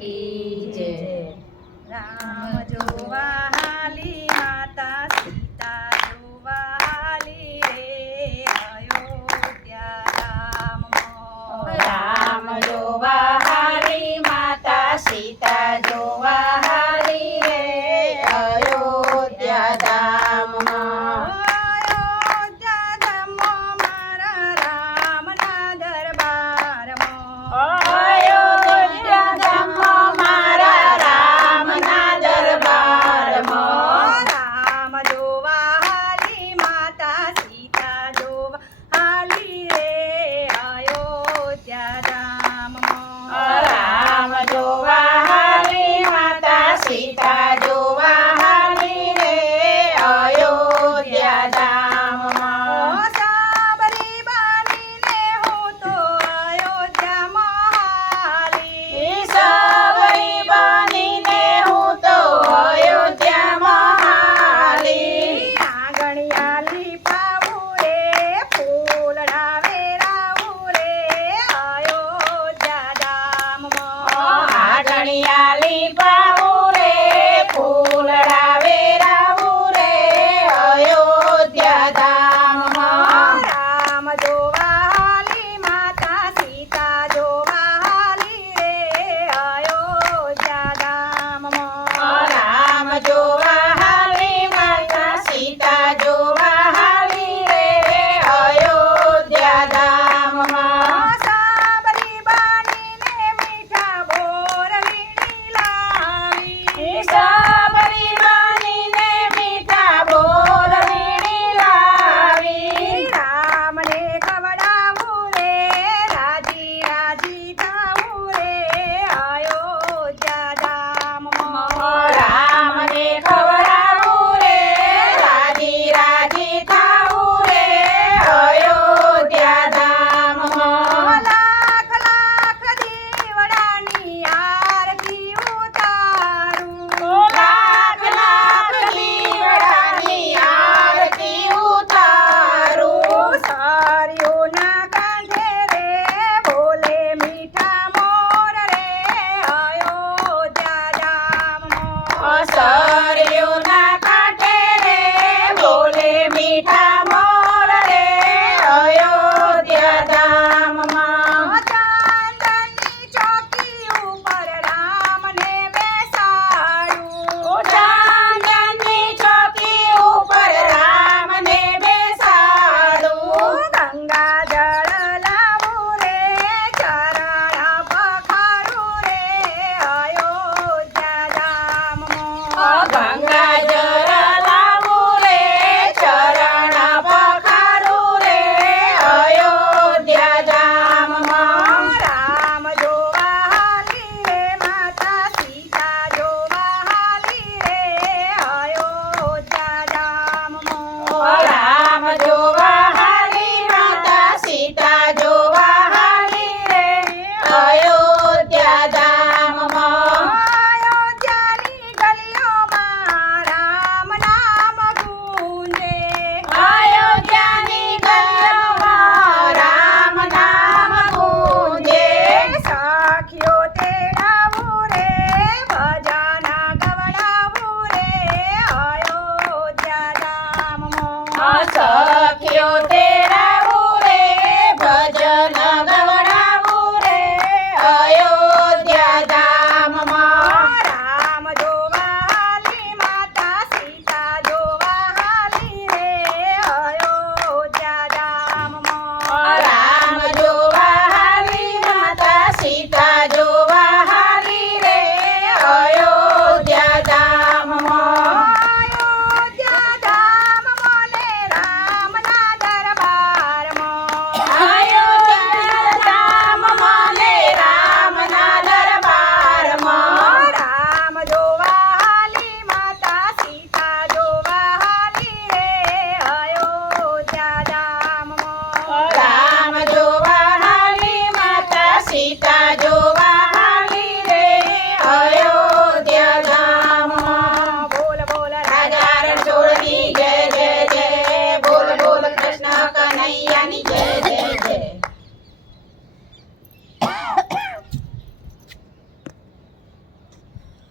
કી જય. રામ જોવા હાલી માતા સીતા જોવા હાલી રે અયોધ્યા ધામમાં. રામ જોવા હારી માતા સીતા જોવા હારી રે અયોધ્યા ધામમાં. અયોધ્યા ધામમાં મારા રામના દરબારમાં. અયોધ્યા ધામમાં મારા રામના દરબારમાં. રામ જોવા હાલી માતા સીતા જોવા હાલી રે અયોધ્યા ધામમાં. રામ જોવા હારી માતા સીતા જોવા હારી રે અયોધ્યા ધામમાં. સાબરી બનીને હું તો અયોધ્યામાં હાલી. સવરી બનીને હું તો અયોધ્યામાં હાલી. આંગણિયાલી પાવું રે ફૂલડા વેરાવું રે અયોધ્યા ધામમાં. આંગણિયાલી પાવું રે ફૂલડા વેરાવું રે અયોધ્યા ધામમાં. રામ જોવા હાલી માતા સીતા જોવા હાલી રે અયોધ્યા ધામમાં. રામ જોવા હાલી માતા સીતા જોવા હાલી રે અયોધ્યા ધામમાં. સાબરી બનીને મીઠા બોર વીણી લાવી. સાબરી બનીને મીઠા બોર વીણી લાવી. રામને ખવડાવું રે રાજી રાજી થાવું રે અયોધ્યા ધામમાં. રામને ખવડાવું રે રાજી રાજી થાવું રે અયોધ્યા ધામમાં. લાખ લાખ દીવડાની આરતી ઉતારું. લાખ લાખ દીવડાની આરતી ઉતારું. સારીઓના કાંઠે રે બોલે મીઠા મોર રે અયોધ્યા ધામમાં. સરયુના કાંઠે રે બોલે મીઠા મોર રે અયોધ્યા ધામમાં. ચાંદની ચોકી ઉપર રામને બેસાડું. ચાંદની ચોકી ઉપર રામને બેસાડું. ગંગા જળ લાવું રે ચરણ પખારું રે અયોધ્યા ધામમાં. ગંગા જળ લાવું રે ચરણ પખારું રે અયોધ્યા ધામમાં. રામ જોવા હાલી રે માતા સીતા જોવા હાલી રે અયોધ્યા ધામમાં. રામ જોવા હાલી માતા સીતા જોવા હાલી રે અયોધ્યા ધામમાં. અયોધ્યાની ગલીઓમાં રામ નામ ગુંજે. અયોધ્યાની ગલીઓમાં રામ નામ ગુંજે. સાખીઓ તેડાવું રે ભજન ગવડાવું રે અયોધ્યા ધામમાં. સખીઓ તેડાવું રે ભજન ગવડાવું રે અયોધ્યા ધામમાં. રામ જોવા હાલી માતા સીતા જોવા હાલી રે અયોધ્યા ધામમાં. રામ જોવા હાલી માતા સીતા જોવા હાલી રે અયોધ્યા ધામમાં. અયોધ્યા ધામમાં ને રામના દરબારમાં. અયોધ્યા ધામમાં ને રામના દરબારમાં. રામ જોવા હાલી માતા સીતા જોવા હાલી રે અયોધ્યા ધામમાં. રામ જોવા હાલી માતા સીતા જોવા